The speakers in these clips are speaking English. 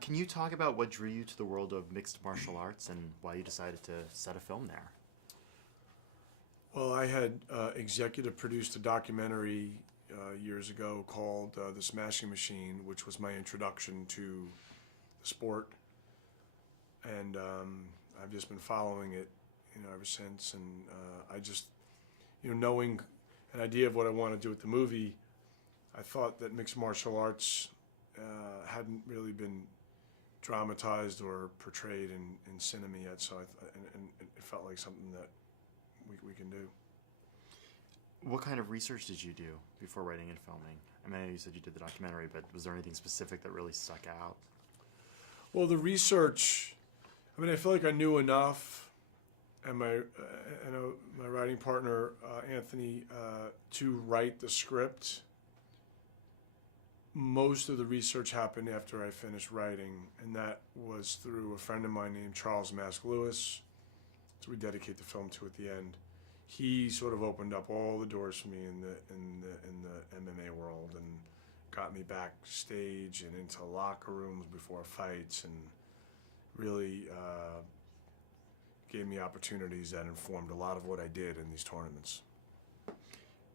Can you talk about what drew you to the world of mixed martial arts and why you decided to set a film there? Well, I had executive produced a documentary years ago called The Smashing Machine, which was my introduction to the sport. And I've just been following it, ever since. And I just, knowing an idea of what I want to do with the movie, I thought that mixed martial arts hadn't really been dramatized or portrayed in cinema yet. So and it felt like something that we can do. What kind of research did you do before writing and filming? I mean, I know you said you did the documentary, but was there anything specific that really stuck out? Well, the research, I feel like I knew enough, and my writing partner, Anthony, to write the script. Most of the research happened after I finished writing, and that was through a friend of mine named Charles Mask Lewis, so we dedicate the film to at the end. He sort of opened up all the doors for me in the MMA world and got me backstage and into locker rooms before fights, and really gave me opportunities that informed a lot of what I did in these tournaments.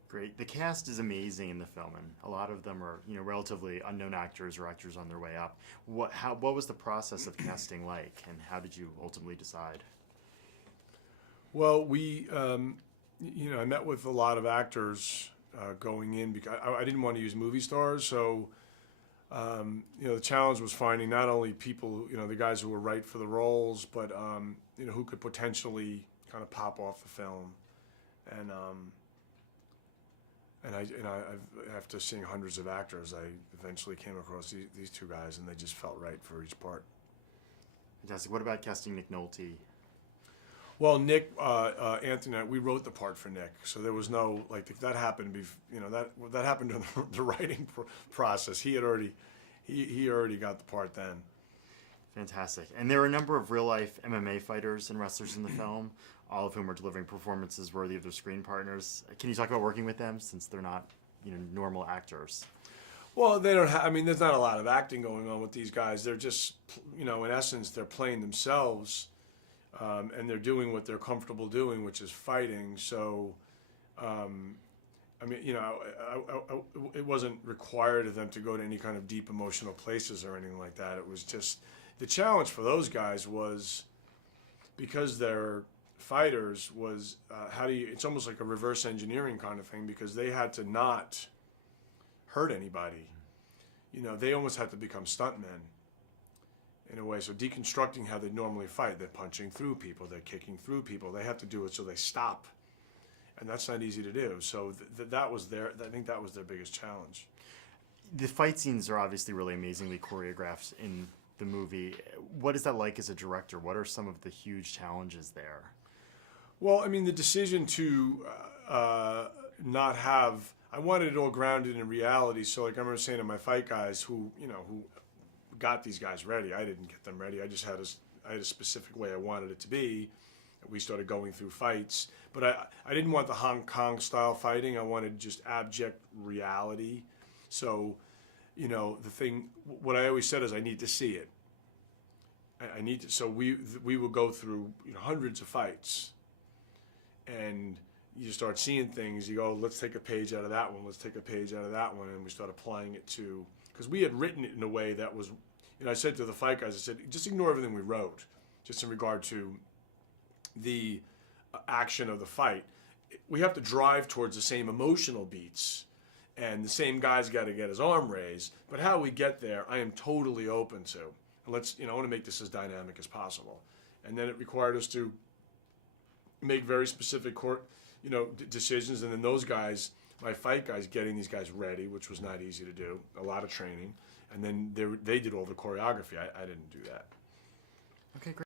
Great. The cast is amazing in the film, and a lot of them are, relatively unknown actors or actors on their way up. What was the process of casting like, and how did you ultimately decide? Well, I met with a lot of actors going in because I didn't want to use movie stars, so the challenge was finding not only people, the guys who were right for the roles, but who could potentially kind of pop off the film, and after seeing hundreds of actors, I eventually came across these two guys, and they just felt right for each part. Fantastic. What about casting Nick Nolte? Well, Nick, Anthony, and I, we wrote the part for Nick, so there was no that happened. That happened during the writing process. He already got the part then. Fantastic. And there are a number of real-life MMA fighters and wrestlers in the film, all of whom are delivering performances worthy of their screen partners. Can you talk about working with them, since they're not, normal actors? Well, they don't. There's not a lot of acting going on with these guys. They're just, in essence, they're playing themselves, and they're doing what they're comfortable doing, which is fighting. So, it wasn't required of them to go to any kind of deep emotional places or anything like that. It was just the challenge for those guys was, because they're fighters, was it's almost like a reverse engineering kind of thing, because they had to not hurt anybody. They almost had to become stuntmen in a way. So deconstructing how they normally fight, they're punching through people, they're kicking through people, they have to do it so they stop. And that's not easy to do. So I think that was their biggest challenge. The fight scenes are obviously really amazingly choreographed in the movie. What is that like as a director? What are some of the huge challenges there? Well, the decision to not have, I wanted it all grounded in reality. So I remember saying to my fight guys who got these guys ready, I didn't get them ready. I just had a specific way I wanted it to be. We started going through fights, but I didn't want the Hong Kong style fighting. I wanted just abject reality. So, what I always said is I need to see it. I need to. So we would go through hundreds of fights, and you start seeing things. You go, let's take a page out of that one. Let's take a page out of that one, and we start applying it to, because we had written it in a way that was, I said to the fight guys, I said, just ignore everything we wrote, just in regard to the action of the fight. We have to drive towards the same emotional beats, and the same guy's got to get his arm raised. But how we get there, I am totally open to. And I want to make this as dynamic as possible. And then it required us to make very specific decisions. And then those guys, my fight guys, getting these guys ready, which was not easy to do, a lot of training. And then they did all the choreography. I didn't do that. Okay, great.